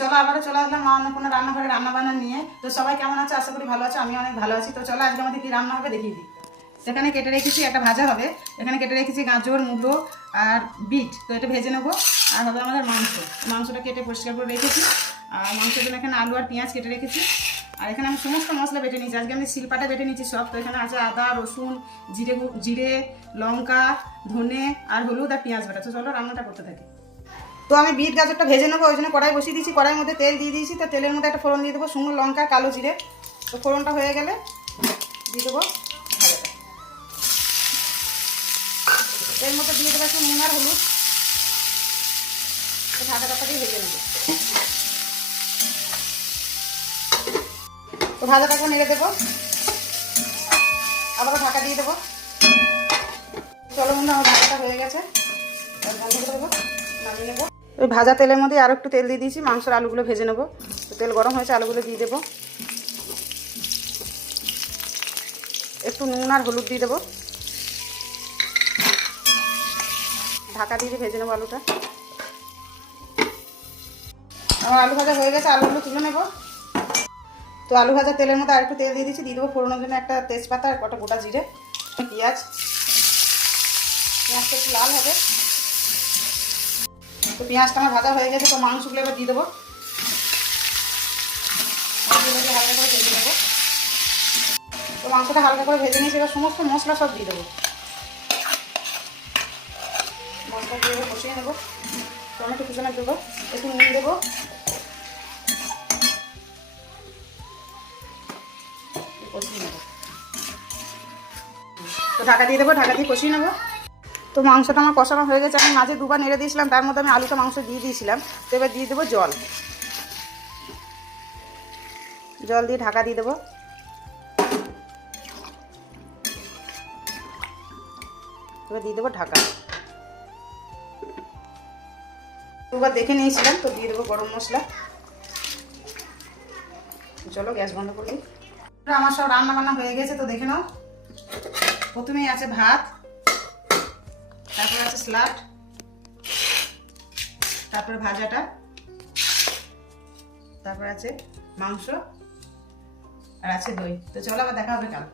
চলো আবারও চলে আসলাম মা অন্নপূর্ণা রান্নাঘরে রান্না বান্না নিয়ে। তো সবাই কেমন আছে? আশা করি ভালো আছে, আমি অনেক ভালো আছি। তো চলো আজকে আমাদের কি রান্না হবে দেখিয়ে দিই। সেখানে কেটে রেখেছি, একটা ভাজা হবে। এখানে কেটে রেখেছি গাজর, মুলো আর বিট। তো এটা ভেজে নেবো। আর হবে আমাদের মাংসটা কেটে পরিষ্কার করে রেখেছি। আর মাংসের জন্য এখানে আলু আর পেঁয়াজ কেটে রেখেছি। আর এখানে আমি সমস্ত মশলা বেটে নিয়েছি, আজকে আমি শিলপাটা বেটে নিয়েছি সব। তো এখানে আছে আদা, রসুন, জিরে, লঙ্কা, ধনে আর হলুদ আর পেঁয়াজ বাটা। তো চলো রান্নাটা করতে থাকি। তো আমি বিট গাজরটা ভেজে নেবো, ওই জন্য কড়াই বসিয়ে দিয়েছি। কড়াইয়ের মধ্যে তেল দিয়ে দিয়েছি। তো তেলের মধ্যে একটা ফোড়ন দিয়ে দেবো, শুকনো লঙ্কা, কালো জিরে। তো ফোড়নটা হয়ে গেলে দিয়ে দেবো ভাজাটা। এর মধ্যে দিয়ে দেবো একটু নুন আর হলুদ। তো ভাজাটা দিয়ে ভেজে নেবো। তো ভাজাটাকে নেড়ে দেবো, আবারও ঢাকা দিয়ে দেবো। চলো বন্ধু, আমার ভাজাটা হয়ে গেছে, বন্ধ করে দেবো, নামিয়ে নেবো। ওই ভাজা তেলের মধ্যে আরও একটু তেল দিয়ে দিয়েছি, মাংসের আলুগুলো ভেজে নেবো। তো তেল গরম হয়েছে, আলুগুলো দিয়ে দেবো। একটু নুন আর হলুদ দিয়ে দেবো, ঢাকা দিয়ে ভেজে নেবো আলুটা। আমার আলু ভাজা হয়ে গেছে, আলুগুলো তুলে নেবো। তো আলু ভাজা তেলের মধ্যে আর একটু তেল দিয়ে দিচ্ছি, দিয়ে দেবো ফোড়নের জন্য একটা তেজপাতা আর কটা গোটা জিরে, পেঁয়াজটা একটু লাল হবে। তো পেঁয়াজটা আমার ভাজা হয়ে গেছে। তো মাংসগুলো এবার দিয়ে দেবো, হালকা করে ভেজে নেবো। তো মাংসটা হালকা করে ভেজে নিয়েছি, এবার সমস্ত মশলা সব দিয়ে দেবো। মশলা দিয়ে কষিয়ে নেবো। টমেটো কুচনো দেবো, একটু নুন দেবো, কষিয়ে নেবো। তো ঢাকা দিয়ে দেবো, ঢাকা দিয়ে কষিয়ে নেবো। তো মাংসটা আমার কষানো হয়ে গেছে। আমি মাঝে দুবার নেড়ে দিয়েছিলাম, তার মধ্যে আমি আলুটা মাংস দিয়ে দিয়েছিলাম। তো এবার দিয়ে দেবো জল দিয়ে ঢাকা দিয়ে দেবো। এবার দিয়ে দেবো ঢাকা। দুবার দেখে নিয়েছিলাম। তো দিয়ে দেবো গরম মশলা। চলো গ্যাস বন্ধ করে দিই। আমার সব রান্না বান্না হয়ে গেছে। তো দেখে নাও, প্রথমেই আছে ভাত, তারপরে আছে স্যালাড, তারপরে ভাজাটা, তারপরে আছে মাংস আর আছে দই। তো চলো আবার দেখা হবে কাল।